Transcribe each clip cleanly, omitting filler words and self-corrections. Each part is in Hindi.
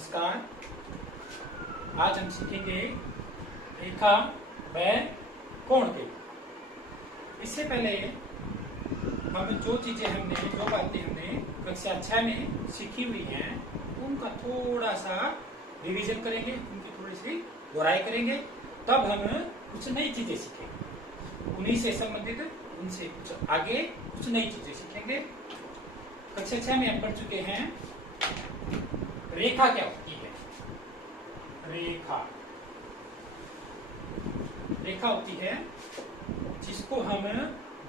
नमस्कार। आज हम सीखेंगे रेखा व कोण के। इससे पहले हम जो बातें हमने कक्षा 6 में सीखी हुई हैं उनका थोड़ा सा रिवीजन करेंगे, उनकी थोड़ी सी दोहराई करेंगे, तब हम कुछ नई चीजें सीखेंगे। उन्हीं से संबंधित उनसे कुछ आगे कुछ नई चीजें सीखेंगे। कक्षा 6 में हम पढ़ चुके हैं रेखा क्या होती है। रेखा होती है जिसको हम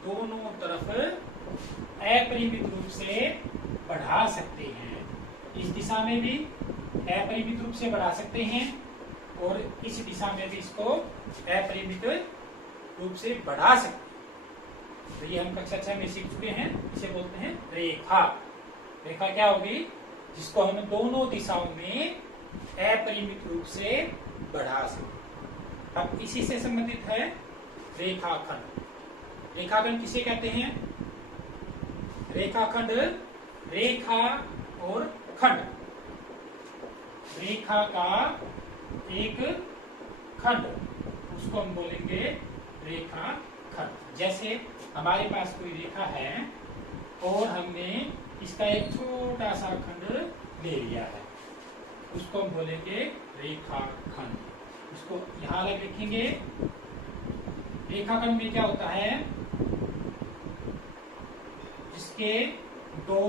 दोनों तरफ अपरिमित रूप से बढ़ा सकते हैं। इस दिशा में भी अपरिमित रूप से बढ़ा सकते हैं और इस दिशा में भी इसको अपरिमित रूप से बढ़ा सकते हैं। तो ये हम कक्षा 6 में सीख चुके हैं। इसे बोलते हैं रेखा। रेखा क्या होगी? जिसको हम दोनों दिशाओं में अपरिमित रूप से बढ़ा सकते। अब इसी से संबंधित है रेखाखंड। रेखाखंड किसे कहते हैं? रेखाखंड रेखा और खंड, रेखा का एक खंड, उसको हम बोलेंगे रेखाखंड। जैसे हमारे पास कोई रेखा है और हमने इसका एक छोटा सा खंड ले लिया है, उसको हम बोलेंगे रेखाखंड। उसको यहां अलग लिखेंगे। रेखाखंड में क्या होता है? जिसके दो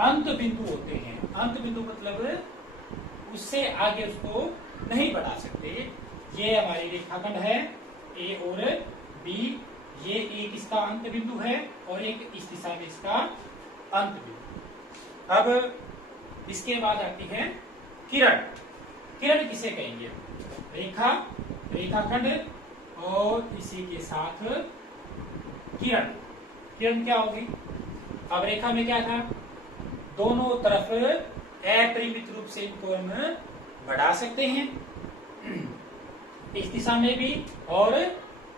अंत बिंदु होते हैं। अंत बिंदु मतलब उससे आगे उसको नहीं बढ़ा सकते। ये हमारी रेखाखंड है ए और बी। ये एक इसका अंत बिंदु है और एक इस दिशा में इसका अंत बिंदु। अब इसके बाद आती है किरण। किरण किसे कहेंगे? रेखा, रेखाखंड और इसी के साथ किरण। किरण क्या होगी? अब रेखा में क्या था? दोनों तरफ अपरिमित रूप से इनको हम बढ़ा सकते हैं, इस दिशा में भी और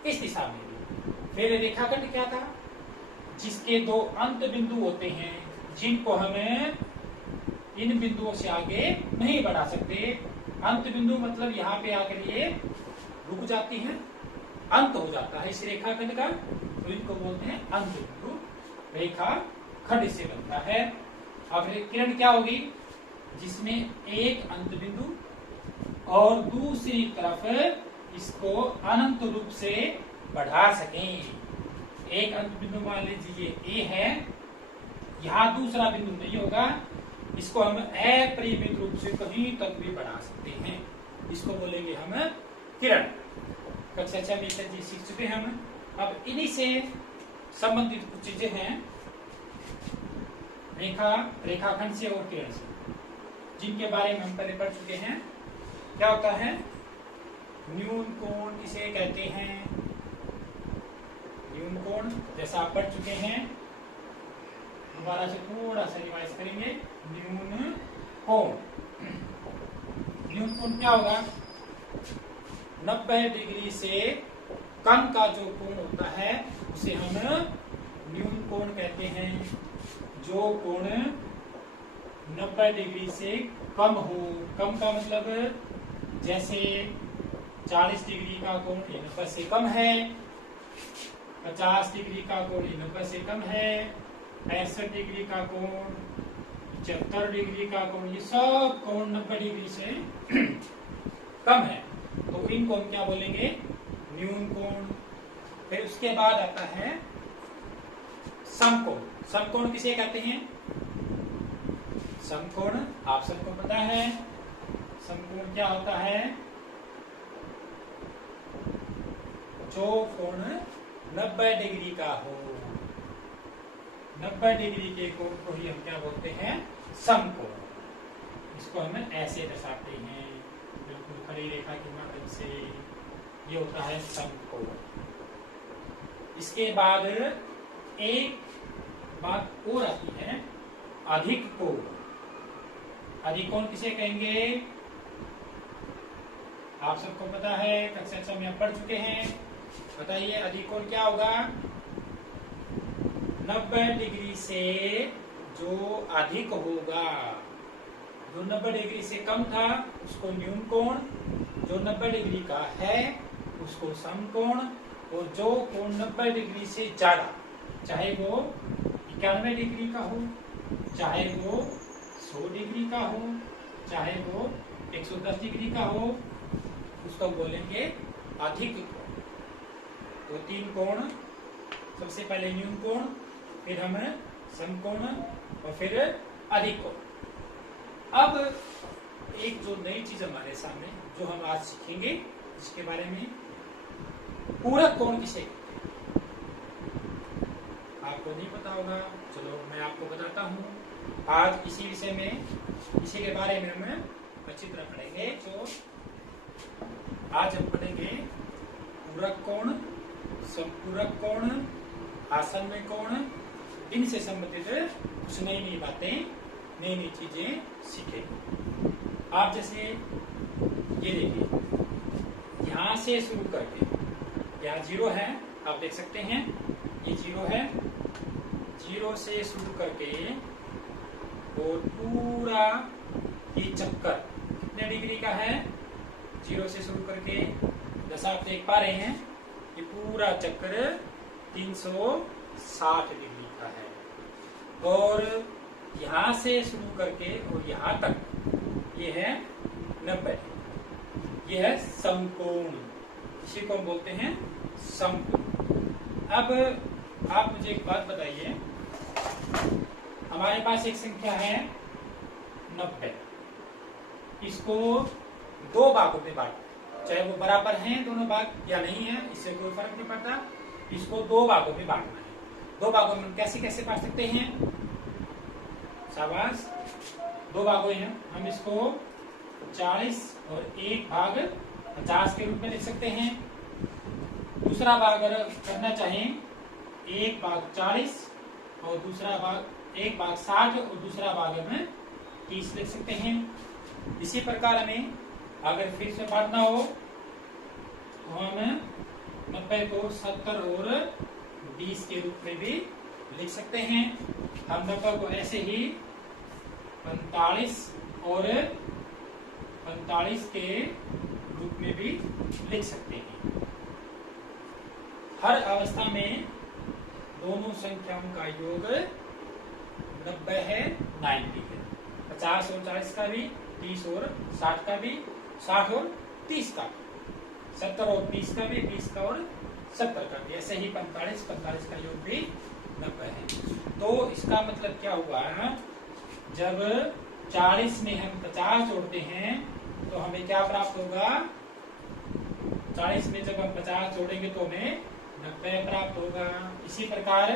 इस दिशा में भी। फिर रेखाखंड क्या था? जिसके दो अंत बिंदु होते हैं जिनको हमें इन बिंदुओं से आगे नहीं बढ़ा सकते। अंत बिंदु मतलब यहाँ पे आकर ये रुक जाती है, अंत हो जाता है इस रेखाखंड का, तो इनको बोलते हैं अंत बिंदु। रेखाखंड इससे बनता है। अब किरण क्या होगी? जिसमें एक अंत बिंदु और दूसरी तरफ इसको अनंत रूप से बढ़ा सकें। एक अंत बिंदु मान लीजिए ए है, यहां दूसरा बिंदु नहीं होगा, इसको हम अपरिमित रूप से कहीं तक भी बढ़ा सकते हैं, इसको बोलेंगे हम किरण। कक्षा 6 में सीख चुके हैं हम। अब इन्हीं से संबंधित कुछ चीजें हैं रेखाखंड से और किरण से, जिनके बारे में हम पहले पढ़ चुके हैं। क्या होता है? न्यून कोण किसे कहते हैं? न्यून कोण जैसा आप पढ़ चुके हैं, दोबारा से थोड़ा सा रिवाइज करेंगे। न्यून कोण, न्यून कोण क्या होगा? 90 डिग्री से कम का जो कोण होता है उसे हम न्यून कोण कहते हैं। जो कोण 90 डिग्री से कम हो, कम का मतलब जैसे 40 डिग्री का कोण 90 से कम है, 50 डिग्री का कोण 90 से कम है, 65 डिग्री का कोण, 75 डिग्री का कोण, ये सब कोण 90 डिग्री से कम है, तो इनको हम क्या बोलेंगे? न्यून कोण। फिर उसके बाद आता है समकोण। समकोण किसे कहते हैं? समकोण आप सबको पता है। समकोण क्या होता है? जो कोण 90 डिग्री का हो, 90 डिग्री के कोण को ही हम क्या बोलते हैं? समकोण। इसको हम ऐसे दर्शाते हैं, बिल्कुल खड़ी रेखा के माध्यम से। ये होता है समकोण। इसके बाद एक बात और आती है, अधिक कोण। अधिक कोण किसे कहेंगे? आप सबको पता है, कक्षा 6 में आप पढ़ चुके हैं। बताइए अधिक कोण क्या होगा? 90 डिग्री से जो अधिक होगा, जो 90 डिग्री से कम था उसको न्यून कोण, जो 90 डिग्री का है उसको समकोण, और जो कोण 90 डिग्री से ज्यादा, चाहे वो 91 डिग्री का हो, चाहे वो 100 डिग्री का हो, चाहे वो 110 डिग्री का हो, उसको बोलेंगे अधिक कोण। तो 3 कोण, सबसे पहले न्यून कोण, फिर हम समकोण और फिर अधिक कोण। अब एक जो नई चीज हमारे सामने जो हम आज सीखेंगे इसके बारे में, पूरक कोण किसे कहते हैं। आपको नहीं पता होगा, चलो मैं आपको बताता हूँ। आज इसी विषय में, इसी के बारे में हम अच्छी तरह पढ़ेंगे। तो आज हम पढ़ेंगे पूरक कोण, समपूरक कोण, आसन्न कोण, इनसे संबंधित कुछ नई नई बातें, नई नई चीजें सीखेंगे। आप जैसे ये देखिए, यहां से शुरू करके, यहाँ 0 है, आप देख सकते हैं ये 0 है, 0 से शुरू करके और पूरा ये चक्कर कितने डिग्री का है, 0 से शुरू करके, जैसा आप देख पा रहे हैं ये पूरा चक्कर 360 डिग्री का है। और यहां से शुरू करके और यहां तक ये है 90, ये है समकोण, इसी को हम बोलते हैं समकोण। अब आप मुझे एक बात बताइए, हमारे पास एक संख्या है 90, इसको 2 भागों में बांट, चाहे वो बराबर हैं दोनों भाग या नहीं है, इससे कोई फर्क नहीं पड़ता, इसको 2 भागों में बांटना है। 2 भागों में कैसे कैसे बांट सकते हैं, शाबाश, 2 भागों हैं, हम इसको 40 और 1 भाग 50 के रूप में लिख सकते हैं। दूसरा भाग अगर करना चाहें 1 भाग 40 और दूसरा भाग 1 भाग 60 और दूसरा भाग हम 30 लिख सकते हैं। इसी प्रकार हमें अगर फिर से बांटना हो तो हम 90 को 70 और 20 के रूप में भी लिख सकते हैं। हम 90 को ऐसे ही 45 और 45 के रूप में भी लिख सकते हैं। हर अवस्था में दोनों संख्याओं का योग 90 है, 90 है, 50 और 40 का भी, 30 और 60 का भी, 60 और 30 का भी, 70 और 20 का भी, 20 का और 70 का भी, ऐसे ही 45 का योग भी 90 है। तो इसका मतलब क्या हुआ, जब 40 में हम 50 जोड़ते हैं तो हमें क्या प्राप्त होगा, 40 में जब हम 50 जोड़ेंगे तो हमें 90 प्राप्त होगा। इसी प्रकार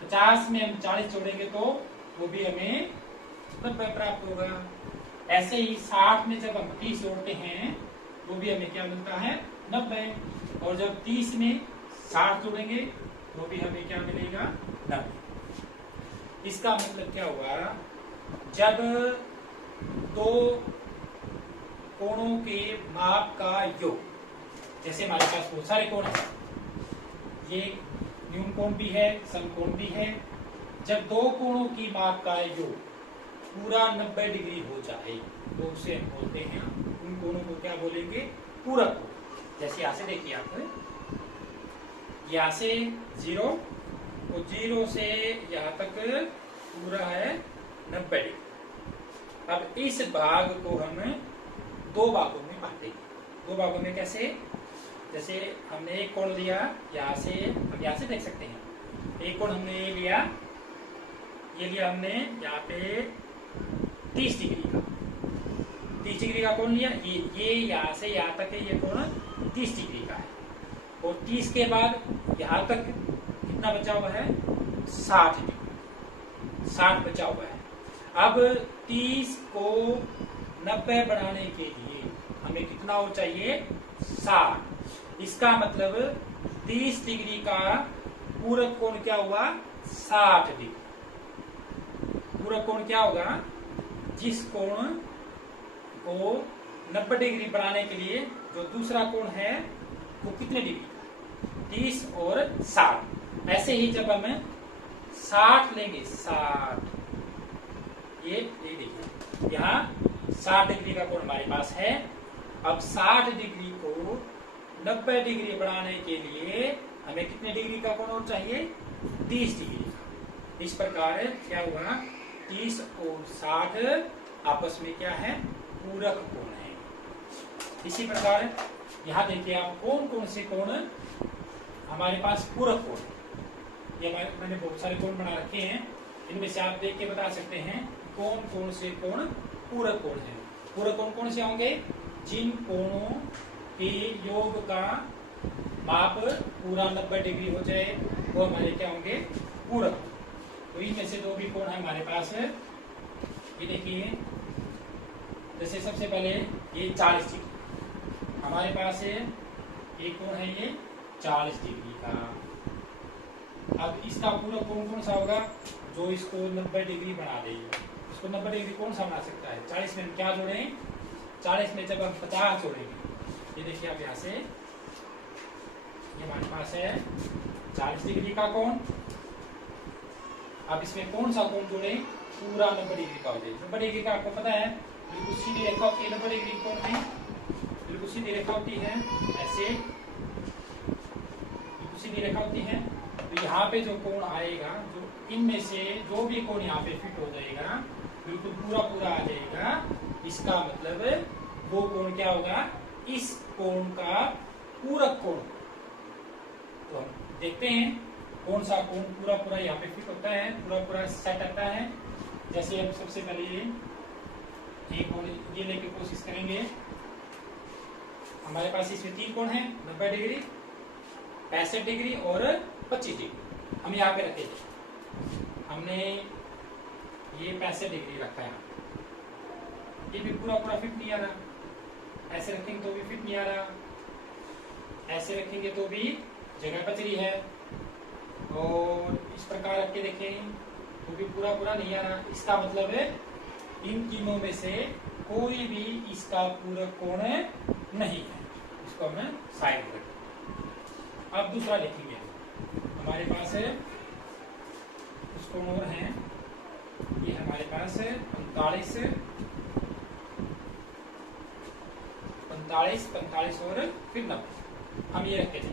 50 में हम 40 जोड़ेंगे तो वो भी हमें 90 प्राप्त होगा। ऐसे ही 60 में जब हम 30 जोड़ते हैं तो भी हमें क्या मिलता है, 90। और जब 30 में 60 जोड़ेंगे तो भी हमें क्या मिलेगा, 90। इसका मतलब क्या हुआ, जब 2 कोणों के माप का योग, जैसे हमारे पास बहुत सारे कोण हैं, ये न्यून कोण भी है, समकोण भी है, जब 2 कोणों की माप का योग पूरा 90 डिग्री हो जाए तो उसे हम बोलते हैं, उन कोणों को क्या बोलेंगे, पूरक कोण। जैसे यहां से देखिए, आप यहां से 0 और 0 से यहां तक पूरा है 90 डिग्री। अब इस भाग को हम 2 भागों में बांटेंगे। 2 भागों में कैसे, जैसे हमने एक कोण लिया, यहाँ से हम यहाँ से देख सकते हैं, एक कोण हमने ये लिया हमने यहाँ पे 30 डिग्री का, 30 डिग्री का कोण लिया, ये यहाँ से यहाँ तक है, ये कोण 30 डिग्री का है। और 30 के बाद यहाँ तक कितना बचा हुआ है, 60 डिग्री, 60 बचा हुआ है। अब 30 को 90 बनाने के लिए हमें कितना हो चाहिए, 60। इसका मतलब 30 डिग्री का पूरक कोण क्या हुआ, 60 डिग्री। पूरक कोण क्या होगा, जिस कोण को 90 डिग्री बनाने के लिए जो दूसरा कोण है वो कितने डिग्री, 30 और 60। ऐसे ही जब हम 60 लेंगे, 60, ये देखिए यहाँ 60 डिग्री का कोण हमारे पास है। अब 60 डिग्री को 90 डिग्री बढ़ाने के लिए हमें कितने डिग्री का कोण और चाहिए? 30 डिग्री का। इस प्रकार क्या हुआ? 30 और 60 आपस में क्या है? पूरक कोण है। इसी प्रकार यहाँ देखिए आप कौन कौन से कोण हमारे पास पूरक कोण है। ये मैंने बहुत सारे कोण बना रखे हैं, इनमें से आप देख के बता सकते हैं कौन कौन से कोण पूरक कोण है। पूरक कोण कौन से होंगे? जिन कोणों के योग का माप पूरा 90 डिग्री हो जाए वो हमारे क्या होंगे? पूरक। तो इनमें से दो भी कोण है हमारे पास है। ये देखिए, जैसे सबसे पहले ये 40 डिग्री हमारे पास है, एक कोण है ये 40 डिग्री का। अब इसका पूरक कोण कौन सा होगा? जो इसको 90 डिग्री बना देगा। इसको 90 डिग्री कौन सा बना सकता है? 40 में हम क्या जोड़ें? 40 में जब हम 50 जोड़ेंगे, ये देखिए आप यहाँ से, ये हमारे पास है 40 डिग्री का कोण। अब इसमें कौन सा कोण जोड़े? पूरा 90 डिग्री का हो जाए। 90 डिग्री का आपको पता है बिल्कुल सीधी रेखा होती है 90 डिग्री कोण में, बिल्कुल सीधी रेखा होती है ऐसे, बिल्कुल सीधी रेखा होती है। तो यहाँ पे जो कोण आएगा, जो इनमें से जो भी कोण यहाँ पे फिट हो जाएगा, बिल्कुल पूरा पूरा आ जाएगा, इसका मतलब वो कोण क्या होगा? इस कोण का पूरक कोण। तो हम देखते हैं कौन सा कोण पूरा पूरा यहाँ पे फिट होता है, पूरा पूरा सेट आता है। जैसे हम सबसे पहले एक कोण ये लेके कोशिश करेंगे। हमारे पास इसमें 3 कोण है, 90 डिग्री, 65 डिग्री और 25 डिग्री। हम यहाँ पे रखे थे, हमने ये 65 डिग्री रखा है। ये भी पूरा पूरा फिट नहीं आ रहा। ऐसे रखेंगे तो भी फिट नहीं आ रहा, ऐसे रखेंगे तो भी जगह बच रही है, और इस प्रकार रख के देखें तो भी पूरा पूरा नहीं आ रहा। इसका मतलब है इन तीनों में से कोई भी इसका पूरक कोण नहीं है। इसको हमें साइड रखें। अब दूसरा देखेंगे, हमारे पास है कुछ कोण और हैं। ये हमारे पास है 45 और फिर 90। हम ये रखते थे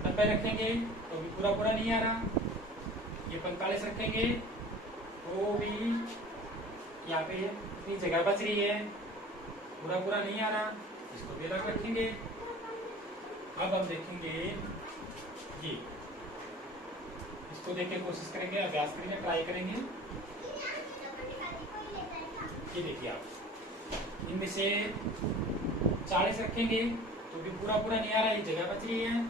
90 रखेंगे तो भी पूरा पूरा नहीं आ रहा। ये 45 रखेंगे तो भी यहाँ पे इतनी जगह बच रही है, पूरा पूरा नहीं आ रहा। इसको भी अलग रखेंगे। अब हम देखेंगे ये, इसको देख के कोशिश करेंगे, अभ्यास करेंगे, ट्राई करेंगे। ये देखिए आप, इनमें से 40 रखेंगे तो भी पूरा पूरा नहीं आ रहा, ये जगह बच रही है।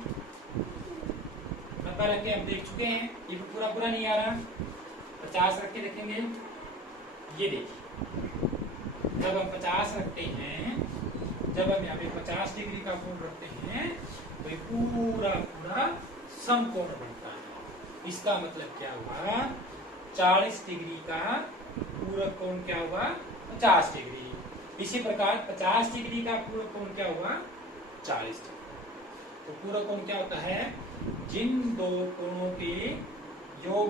90 रख के हम देख चुके हैं, ये भी पूरा पूरा नहीं आ रहा। 50 रख के देखेंगे। ये देखिए, जब हम 50 रखते हैं, जब हम यहाँ पे 50 डिग्री का कोण रखते हैं तो ये पूरा पूरा समकोण बनता है। इसका मतलब क्या हुआ? 40 डिग्री का पूरक कोण क्या हुआ? 50 डिग्री। इसी प्रकार 50 डिग्री का पूरक कोण क्या हुआ? 40 डिग्री। तो पूरक कोण क्या होता है? जिन दो कोणों के योग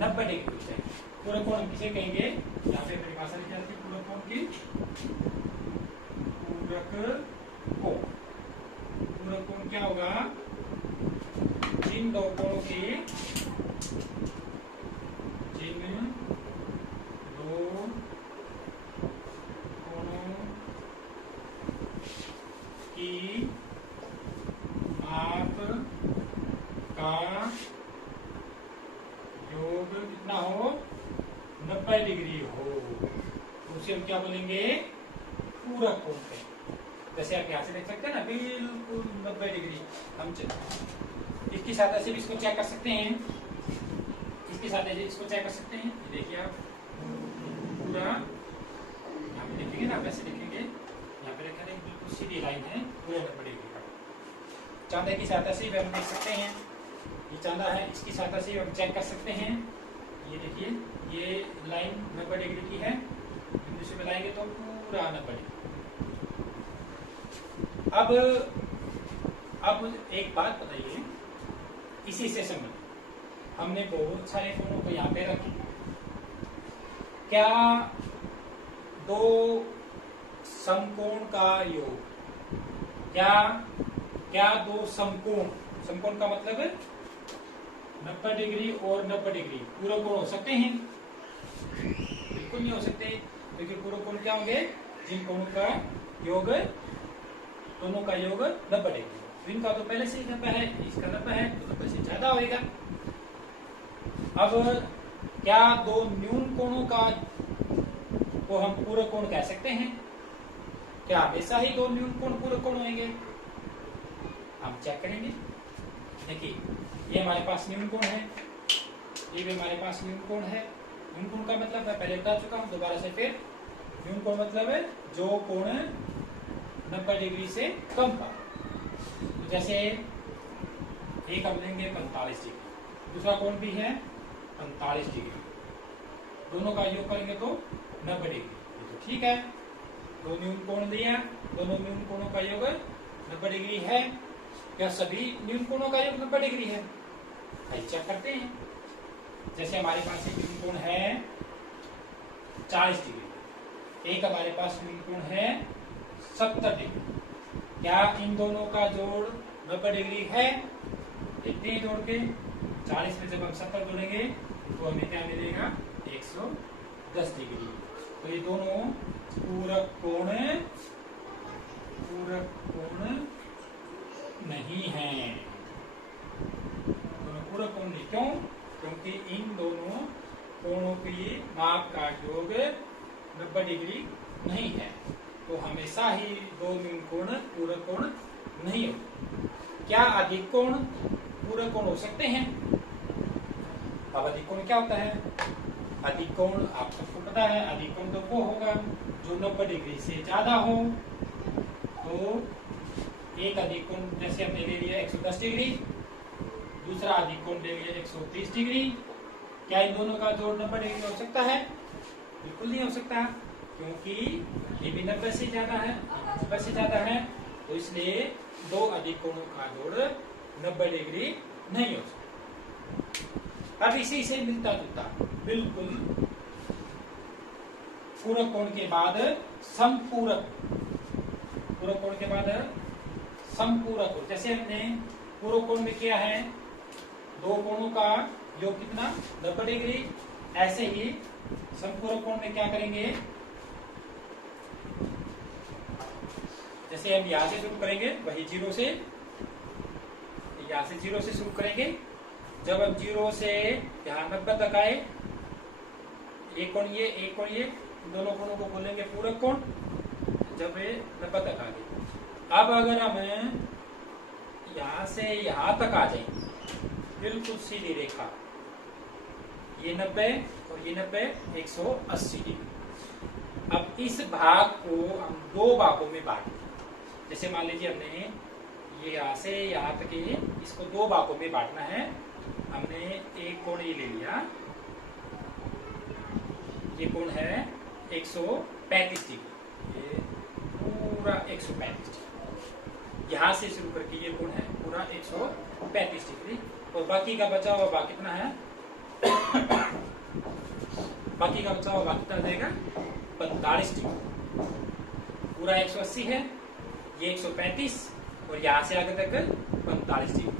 90 डिग्री होते हैं। पूरक कोण हम किसे कहेंगे? यहाँ पे परिभाषा लिखी जाती है पूरक कोण की। पूरक कोण, पूरक कोण क्या होगा? जिन दो कोणों के, जिन दो कोणों की माप का योग कितना हो? 90 डिग्री हो, तो उसे हम क्या बोलेंगे? पूरक कोण है। जैसे आप यहाँ से देख सकते हैं ना, बिल्कुल 90 डिग्री। हम इसकी सहायता से भी इसको चेक कर सकते हैं, इसकी सहायता से इसको चेक कर सकते हैं। ये देखिए आप, पूरा यहाँ पे देखेंगे ना, वैसे देखेंगे, यहाँ पे देखा नहीं, बिल्कुल सीधी लाइन है, पूरे 90 डिग्री का। चांदे की सहायता से भी हम देख सकते हैं, ये चांदा है, इसकी सहायता से हम चेक कर सकते हैं। ये देखिए, ये लाइन 90 डिग्री की है, बिंदु से मिलाएंगे तो पूरा 90 डिग्री। अब एक बात बताइए, इसी सेशन में हमने बहुत सारे कोणों को यहाँ पे रखे, क्या दो समकोण का योग, क्या दो समकोण का मतलब 90 डिग्री और 90 डिग्री पूरक कोण हो सकते हैं? बिल्कुल नहीं हो सकते, क्योंकि पूरक कोण क्या होंगे? जिन कोणों का योग, दोनों का योग 90 डिग्री। इनका तो पहले से ही 90 है, इसका 90 है, तो 90 से ज्यादा होगा। अब क्या दो न्यून कोणों का को हम पूरक कोण कह सकते हैं? क्या हमेशा ही दो न्यून कोण पूरक कोण होंगे? हम चेक करेंगे। देखिए, ये हमारे पास न्यून कोण है, ये भी हमारे पास न्यून कोण है। न्यून कोण का मतलब मैं पहले बता चुका हूं, दोबारा से फिर। न्यून कोण मतलब है जो कोण 90 डिग्री से कम का। तो जैसे एक हम लेंगे 45 डिग्री, दूसरा कोण भी है 45 डिग्री, दोनों का योग करेंगे तो 90 डिग्री। तो ठीक है, दो न्यून कोण दिया, दोनों न्यून कोणों का योग 90 डिग्री है। क्या सभी न्यून कोणों का योग 90 डिग्री है? आइए चेक करते हैं। जैसे हमारे पास एक न्यून कोण है 40 डिग्री, एक हमारे पास न्यून कोण है 70 डिग्री। क्या इन दोनों का जोड़ 90 डिग्री है? देखते हैं जोड़ के। 40 में जब हम 70 जोड़ेंगे तो हमें क्या मिलेगा? 110 डिग्री। तो ये दोनों पूरक कोण नहीं है। दोनों पूरक कोण नहीं, क्यों? क्योंकि इन दोनों कोणों की माप का योग 90 डिग्री नहीं है। तो हमेशा ही दो न्यून कोण पूरक कोण नहीं होते। क्या अधिक कोण पूरक कोण हो सकते हैं? अब अधिक कोण क्या होता है? अधिक कोण आप सबको पता है, अधिक कोण तो वो होगा जो 90 डिग्री से ज्यादा हो। तो एक अधिक कोण जैसे हमने ले लिया 110 डिग्री, दूसरा अधिक कोण ले लिया 130 डिग्री। क्या इन दोनों का जोड़ 90 डिग्री हो सकता है? बिल्कुल नहीं हो सकता, क्योंकि ये भी 90 से ज्यादा है, 90 से ज्यादा है। तो इसलिए दो अधिक कोणों का जोड़ 90 डिग्री नहीं हो सकता। अब इसी से मिलता जुलता बिल्कुल पूरक कोण के बाद समपूरक, पूरक कोण के बाद समपूरक कोण। जैसे हमने पूरक कोण में किया है दो कोणों का योग कितना? 90 डिग्री। ऐसे ही समपूरक कोण में क्या करेंगे? जैसे हम यहां से शुरू करेंगे, वही 0 से, यहां से 0 से शुरू करेंगे। जब हम 0 से यहां 90 तक आए, एक कोण ये, एक कोण ये, दोनों कोणों को बोलेंगे पूरक कोण। जब ये 90 तक आ गए, अब अगर हम यहां से यहां तक आ जाए, बिल्कुल सीधी रेखा, ये 90 और ये 90, 180 डिग्री। अब इस भाग को हम दो भागों में बांटेंगे। जैसे मान लीजिए हमने ये यहां से यहां तक इसको दो भागों में बांटना है। हमने एक कोण ये ले लिया, ये कोण है 135 डिग्री, ये पूरा 135 डिग्री। यहां से शुरू करके ये कोण है पूरा 135 डिग्री। और बाकी का बचा हुआ भाग कितना है? बाकी का बचा हुआ भाग कितना जाएगा? 45 डिग्री। पूरा 180 है, ये 135 और यहां से आगे तक 45 डिग्री।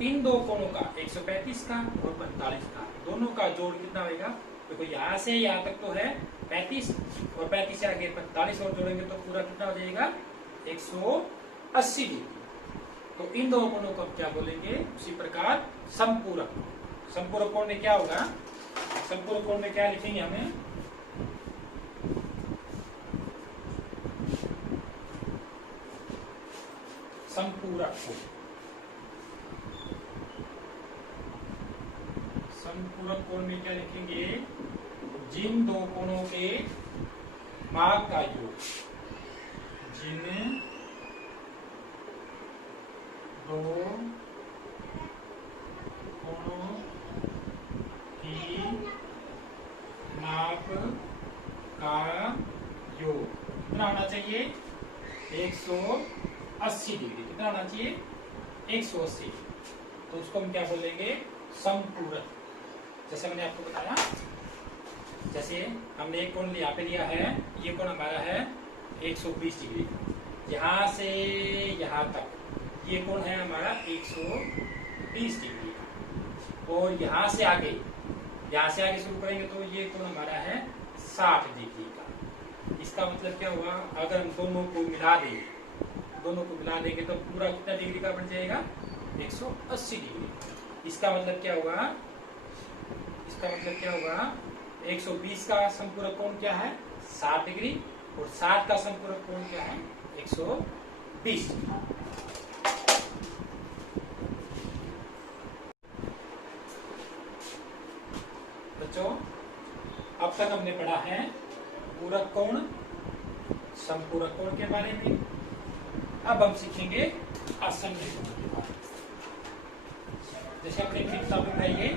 इन दो कोणों का 135 का और 45 का दोनों का जोड़ कितना होगा? देखो यहां से यहां तक तो है 35 और 35 से आगे 45 और जोड़ेंगे तो पूरा कितना हो जाएगा? 180 डिग्री। तो इन दो कोणों को क्या बोलेंगे? उसी प्रकार समपूरक। समपूरक कोण में क्या होगा? समपूरक कोण में क्या लिखेंगे हमें? समपूरक कोण। समपूरक कोण में क्या लिखेंगे? जिन दो कोणों के माप का योग, जिन दो कोणों की माप का योग कितना होना चाहिए? 180 डिग्री। कितना होना चाहिए? 180। तो उसको हम क्या बोलेंगे? समपूरक। जैसे मैंने आपको बताया जैसे हमने एक कोण यहाँ पे लिया है, ये कोण हमारा है 120 डिग्री, यहाँ से यहाँ तक ये कोण है हमारा 120 डिग्री का, और यहाँ से आगे शुरू करेंगे तो ये कोण हमारा है 60 डिग्री का। इसका मतलब क्या हुआ, अगर हम दोनों को मिला देंगे तो पूरा कितना डिग्री का बन जाएगा, 180 डिग्री। इसका मतलब क्या होगा, 120 का समपूरक कोण क्या है 60 डिग्री, और 60 का समपूरक कोण क्या है 120 डिग्री। बच्चों, अब तक हमने पढ़ा है पूरक कोण, समपूरक कोण के बारे में। अब हम सीखेंगे आसन्न कोण के बारे में। जैसे अपने किताब उठाइए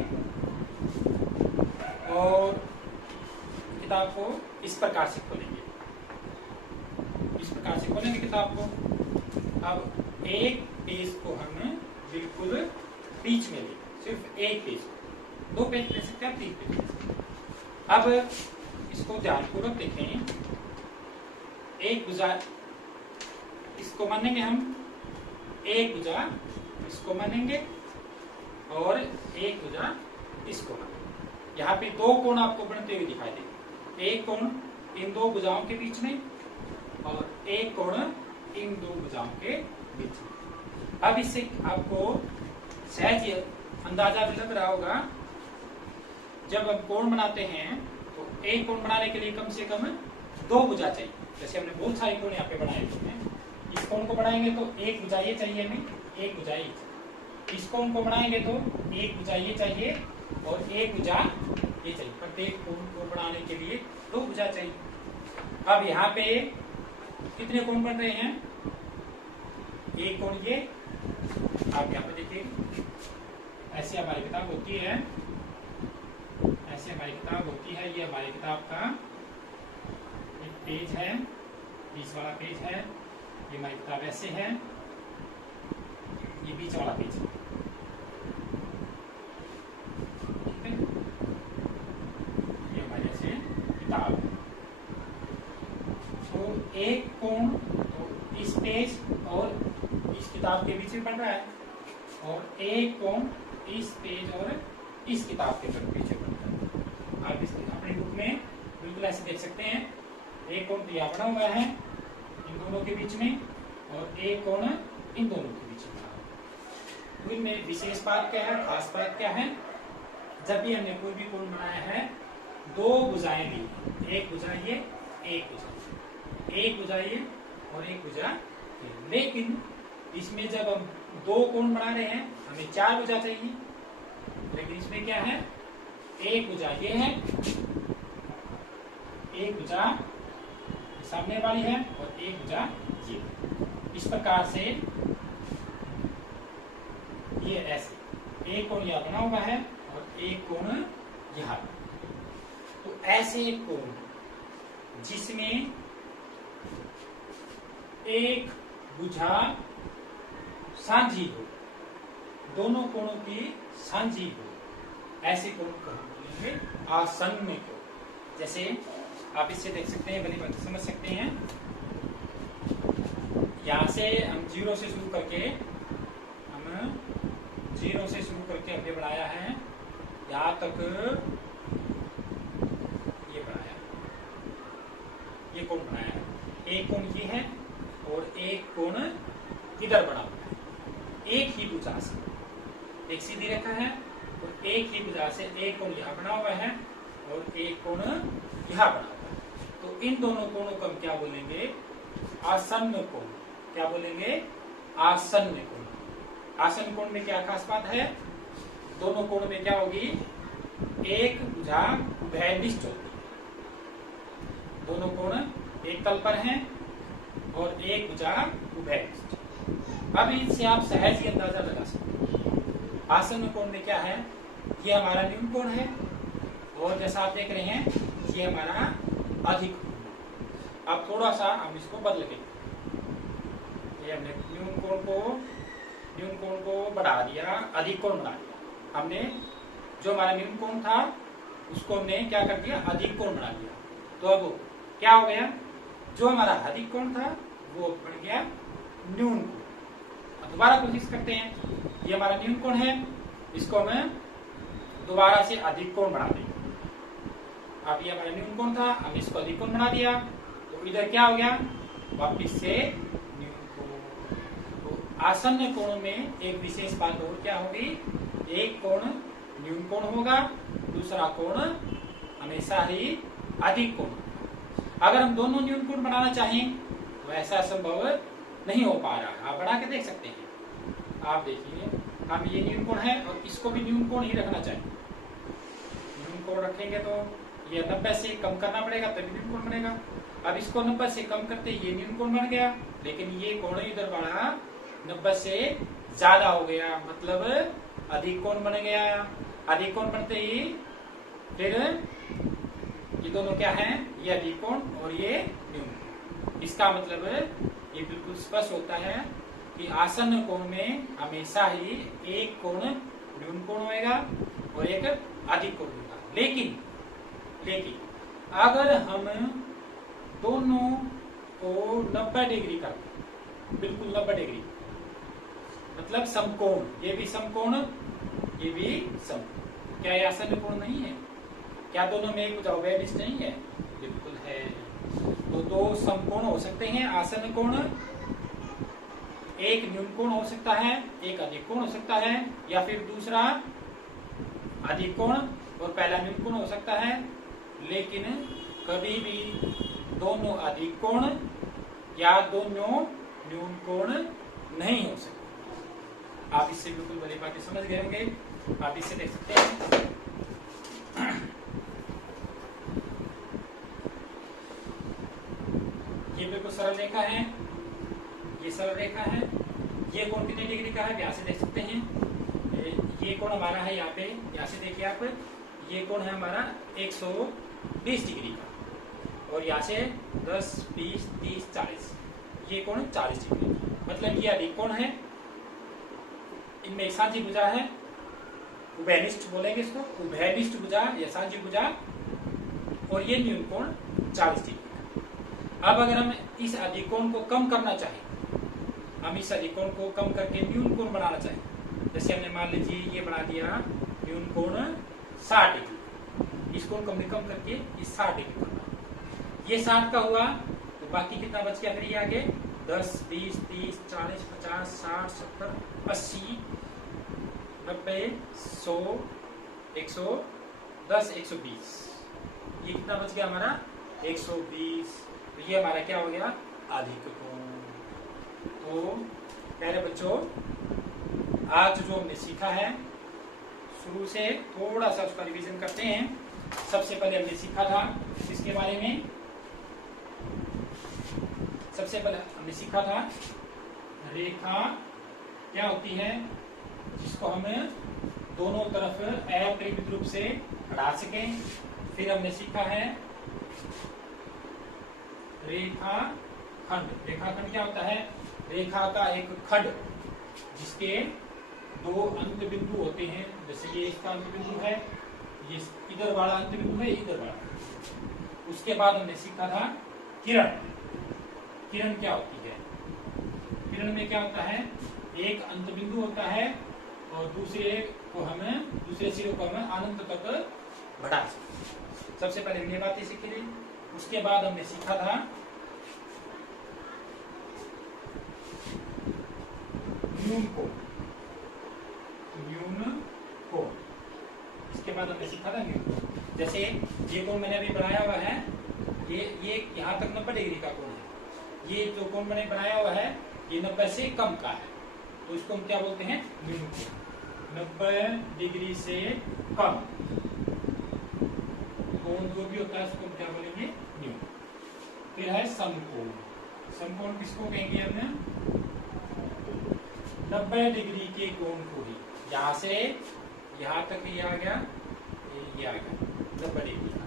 और किताब को इस प्रकार से खोलेंगे, किताब को। अब एक पेज को हम बिल्कुल बीच में लेंगे, सिर्फ एक पेज, 2 पेज ले सकते हैं, 3 पेज ले सकते हैं। अब इसको ध्यानपूर्वक देखें, एक भुजा इसको मानेंगे हम, एक भुजा इसको मानेंगे और एक भुजा इसको मानेंगे। यहाँ पे 2 कोण आपको बनते हुए दिखाई देंगे, एक कोण इन 2 भुजाओं के बीच में और एक कोण इन 2 भुजाओं के बीच में। अब इससे आपको सहज अंदाजा भी लग रहा होगा, जब हम कोण बनाते हैं तो एक कोण बनाने के लिए कम से कम 2 भुजा चाहिए। जैसे हमने बहुत सारे कोण यहाँ पे बनाए हैं, इस कोण को बनाएंगे तो एक भुजा ये चाहिए हमें, एक भुजा ये, इस कोण को बनाएंगे तो एक भुजा ये चाहिए और एक भुजा ये चाहिए। प्रत्येक कोण को बनाने के लिए 2 भुजा चाहिए। अब यहाँ पे कितने कोण बन रहे हैं, एक कोण ये, आप यहाँ पे देखिए, ऐसे हमारी किताब होती है, ये हमारी किताब का एक पेज है, 20 वाला पेज है, ये हमारी किताब ऐसे है, ये बीच वाला पेज है, ठीक है, ये हमारी ऐसे किताब है। तो एक कोण तो इस पेज और इस किताब के बीच में बन रहा है, और एक कोण इस पेज और इस किताब के पीछे बन रहा है। आप इस अपनी बुक में बिल्कुल ऐसे देख सकते हैं, एक कोण तो यहाँ बना हुआ है इन दोनों के बीच में, और एक कोण इन दोनों के बीच में। तो इनमें विशेष बात क्या है, खास बात क्या है, जब भी हमने कोई भी कोण बनाया है, 2 भुजाएं ली, एक भुजा ये, एक भुजा ये और एक भुजा ये। लेकिन इसमें जब हम 2 कोण बना रहे हैं, हमें 4 भुजा चाहिए, लेकिन इसमें क्या है, एक भुजा ये है, एक भुजा सामने वाली है और एक भुजा ये। इस प्रकार से ये ऐसे एक कोण यहाँ बना हुआ है और एक कोण यहाँ। तो ऐसे एक कोण जिसमें एक भुजा साझी हो, दोनों कोणों की साझी हो, ऐसे कोण को हम बोलेंगे आसन्न कोण। जैसे आप इससे देख सकते हैं, भली बात समझ सकते हैं, यहाँ से हम 0 से शुरू करके हमने बढ़ाया है यहाँ तक, ये बढ़ाया, ये कोण बनाया है, एक कोण ये है और एक कोण इधर बना हुआ है, एक ही भुजा से, एक सीधी रेखा है और एक ही भुजा से एक कोण यहाँ बना हुआ है और एक कोण यहाँ बना हुआ है। तो इन दोनों कोणों को हम क्या बोलेंगे, आसन्न कोण। क्या बोलेंगे, आसन्न कोण। आसन्न कोण में क्या खास बात है, दोनों कोण में क्या होगी, एक भुजा उभयनिष्ठ होती है, दोनों कोण एक तल पर हैं और एक भुजा उभयनिष्ठ। अब इनसे आप सहज ही अंदाजा लगा सकते हैं। आसन्न कोण में क्या है, ये हमारा न्यून कोण है और जैसा आप देख रहे हैं ये हमारा अधिक कोण। अब थोड़ा सा हम इसको बदलेंगे, ये हमने न्यून कोण को बढ़ा दिया, अधिक कोण बना दिया। हमने जो हमारा न्यून कोण था उसको हमने क्या कर दिया, अधिक कोण बना दिया। तो अब क्या हो गया, जो हमारा अधिक कोण था वो बन गया न्यून कोण। अब दोबारा कोशिश करते हैं, ये हमारा न्यून कोण है, इसको हम दोबारा से अधिक कोण बना देंगे। अब ये हमारा न्यून कोण था, हम इसको अधिक कोण बना दिया, तो इधर क्या हो गया, वापिस से न्यून कोण। तो आसन्न कोण में एक विशेष बात और क्या होगी, एक कोण न्यून कोण होगा, दूसरा कोण हमेशा ही अधिक कोण। अगर हम दोनों न्यून कोण बनाना चाहें तो ऐसा संभव नहीं हो पा रहा है। आप बना के देख सकते हैं। आप देखिए, हम ये न्यून कोण है और इसको भी न्यून कोण ही रखना चाहिए। न्यून कोण रखेंगे तो ये 90 से कम करना पड़ेगा तभी न्यून कोण बनेगा। अब इसको 90 से कम करते ये न्यून कोण बन गया, लेकिन ये कोण इधर बढ़ा 90 से ज्यादा हो गया, मतलब अधिक कोण बन गया। अधिक कोण बनते ही फिर ये दोनों क्या है, ये अधिक कोण और ये न्यून। इसका मतलब ये बिल्कुल स्पष्ट होता है कि आसन्न कोण में हमेशा ही एक कोण न्यून कोण होगा और एक अधिक कोण होगा। लेकिन अगर हम दोनों को 90 डिग्री कर, बिल्कुल 90 डिग्री, मतलब समकोण, ये भी समकोण ये भी समकोण, क्या ये आसन्न कोण नहीं है? क्या दोनों में कुछ अवयविष्ट नहीं है? बिल्कुल है। तो दो समकोण हो सकते हैं, आसन्न कोण, एक न्यून कोण हो सकता है, एक अधिक कोण हो सकता है, या फिर दूसरा अधिक कोण और पहला न्यून कोण हो सकता है। लेकिन कभी भी दोनों अधिक कोण या दोनों न्यून कोण नहीं हो सकते। आप इससे बिल्कुल भली बात समझ गए होंगे। आप इससे देख सकते हैं, ये बिल्कुल सरल रेखा है, ये सरल रेखा है। ये कोण कितने डिग्री का है, यहाँ से देख सकते हैं। ये कोण हमारा है यहाँ पे, यहाँ से देखिए आप, ये कोण है हमारा 120 डिग्री का, और यहाँ से 10, 20, 30, 40, ये कोण 40 डिग्री, मतलब ये अधिक कोण है। इनमें एक साझी भुजा है, उभयनिष्ठ बोलेंगे इसको, उभयनिष्ठ भुजा या साझी भुजा, और ये न्यून कोण 40 डिग्री का। अब अगर हम इस अधिक कोण को कम करना चाहें, हम इस अधिक कोण को कम करके न्यून कोण बनाना चाहें, जैसे हमने मान लीजिए ये बना दिया न्यून कोण 60 डिग्री, इसको हमने कम करके इस 60 डिग्री करना। ये 60 का हुआ तो बाकी कितना बच गया फिर ये आगे 10, 20, 30, 40, 50, 60, 70, 80, 90, 100, 110, 120, ये कितना बच गया हमारा 120। तो ये हमारा क्या हो गया, अधिक कोण। तो प्यारे बच्चों, आज जो हमने सीखा है, शुरू से थोड़ा सा उसका रिवीजन करते हैं। सबसे पहले हमने सीखा था इसके बारे में, सबसे पहले हमने सीखा था रेखा क्या होती है जिसको हम दोनों तरफ अपरिमित रूप से बढ़ा सकें। फिर हमने सीखा है रेखा खंड। रेखा खंड क्या होता है, रेखा का एक खंड जिसके दो अंत बिंदु होते हैं, जैसे ये इसका अंत बिंदु है, ये इधर वाला अंत बिंदु है, इधर वाला। उसके बाद हमने सीखा था किरण। किरण क्या होती है, किरण में क्या होता है, एक अंत बिंदु होता है और दूसरे सिरे को हम अनंत तक बढ़ा सकते। सबसे पहले हमने बातें सीखी थी। उसके बाद हमने सीखा था न्यून कोण। न्यून कोण, इसके बाद हमने सीखा था न्यून कोण। जैसे ये कोण मैंने अभी बनाया हुआ है, ये यहाँ तक 90 डिग्री का कोण है। ये जो कोण मैंने बनाया हुआ है ये 90 से कम का है, तो इसको हम क्या बोलते हैं, न्यून कोण। 90 डिग्री से कम कोण जो भी होता है उसको हम क्या बोलेंगे, न्यून। फिर है समकोण। समकोण किसको कहेंगे हमने, 90 डिग्री के कोण को ही, यहाँ से यहाँ तक ये आ गया, ये आ गया 90 डिग्री का।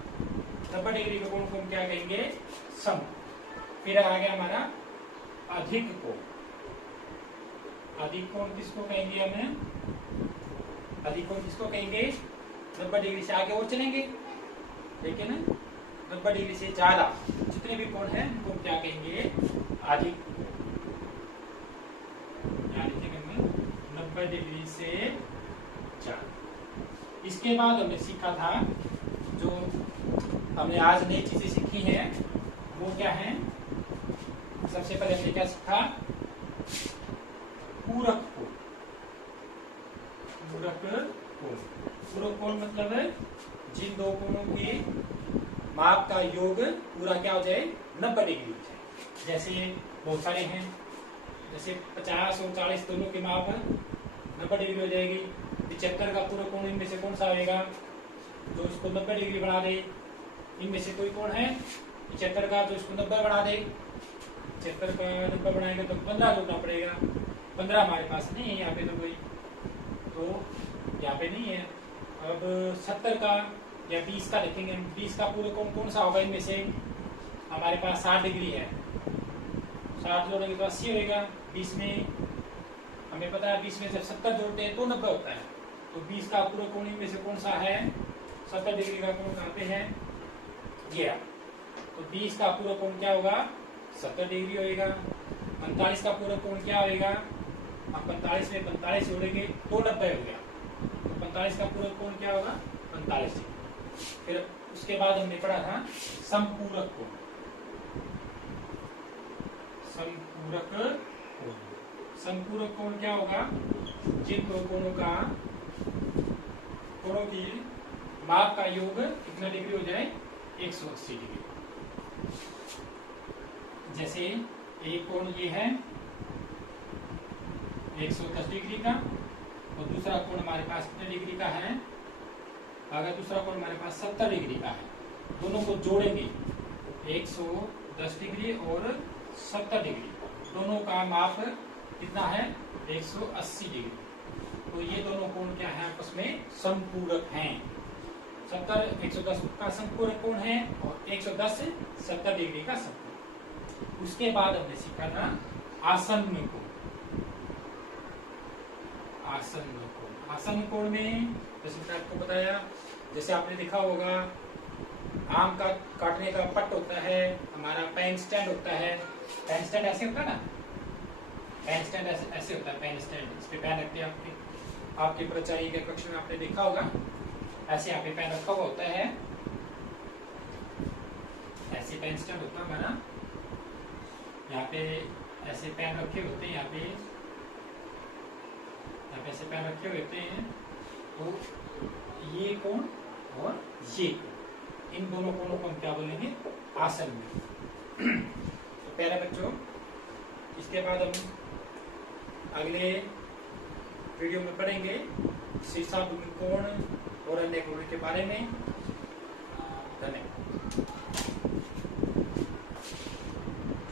90 डिग्री के कोण को हम क्या कहेंगे, सम। फिर आ गया हमारा अधिक कोण। अधिक कोण किसको कहेंगे हमें, अधिक कोण किसको कहेंगे, 90 डिग्री से आगे और चलेंगे ठीक है ना। 90 डिग्री से ज्यादा जितने भी कोण हैं उनको क्या कहेंगे, अधिक कोण। यहाँ लिखेंगे 90 डिग्री से ज्यादा। इसके बाद हमने सीखा था, जो हमने आज नई चीजें सीखी हैं वो क्या है। सबसे पहले हमने क्या सीखा, पूरक कोण। पूरक कोण, पूरक कोण मतलब है जिन दो कोणों के माप का योग पूरा क्या हो जाए, 90 डिग्री हो जाए। जैसे बहुत सारे हैं, जैसे 50 और 40 दोनों के माप 90 डिग्री हो जाएगी। 75 का पूरा कोण इनमें से कौन सा आएगा जो इसको 90 डिग्री बना दे। इनमें से कोई कोण है 75 का जो इसको 90 बना दे। 75 का 90 बनाएगा तो 15 जोड़ना पड़ेगा। 15 हमारे पास नहीं है यहाँ पे तो कोई, तो यहाँ पे नहीं है। अब 70 का या 20 का लिखेंगे। 20 का पूरा कोण कौन सा होगा इनमें से, हमारे पास 60 डिग्री है। 60 जोड़ेंगे तो 80 होगा। 20 में हमें पता है 20 में जब 70 जोड़ते हैं तो 90 होता है। तो 20 का पूरा कोण इनमें से कौन सा है, 70 डिग्री का कोण कहाँ पे है, ये। तो 20 का पूरा कोण क्या होगा, 70 डिग्री होगा। 45 का पूरा कोण क्या होगा, अब 45 में 45 जोड़ेंगे तो 90 हो गया। तो 45 का पूरा कोण क्या होगा, 45 डिग्री। फिर उसके बाद हमने पढ़ा था समपूरक कोण। समपूरक कोण, समपूरक कोण क्या होगा, जिन दो कोणों की माप का योग कितना डिग्री हो जाए, 180 डिग्री। जैसे एक कोण ये है 110 डिग्री का, और दूसरा कोण हमारे पास कितने डिग्री का है, अगर दूसरा कोण हमारे पास 70 डिग्री का है, दोनों को जोड़ेंगे 110 डिग्री और 70 डिग्री, दोनों का माप कितना है, 180 डिग्री। तो ये दोनों कोण क्या है, आपस में समपूरक हैं। 70 110 का समपूरक कोण है और 110 70 डिग्री का समपूरक। उसके बाद हमने सीखा था आसन्न कोण। आसन्न कोण, आसन्न कोण में जैसे मैंने आपको बताया, जैसे आपने देखा होगा आम का काटने का पट होता है, हमारा पेन स्टैंड होता है। पेन स्टैंड ऐसे होता है ना, पेन स्टैंड ऐसे होता है। पेन स्टैंड, इस पे पेन रखते हैं आपके प्राचार्य के कक्ष में आपने देखा होगा, ऐसे यहाँ पे पेन रखा हुआ होता है। ऐसे पेन स्टैंड होता है हमारा, यहाँ पे ऐसे पेन रखे होते हैं, यहाँ पे ऐसे पेन रखे हुए होते हैं। तो ये कोण और ये कोण, इन दोनों कोणों को हम क्या बोलेंगे, आसन्न। तो प्यारे बच्चों, इसके बाद हम अगले वीडियो में पढ़ेंगे शीर्षाभिमुख कोण और अन्य कोण के बारे में।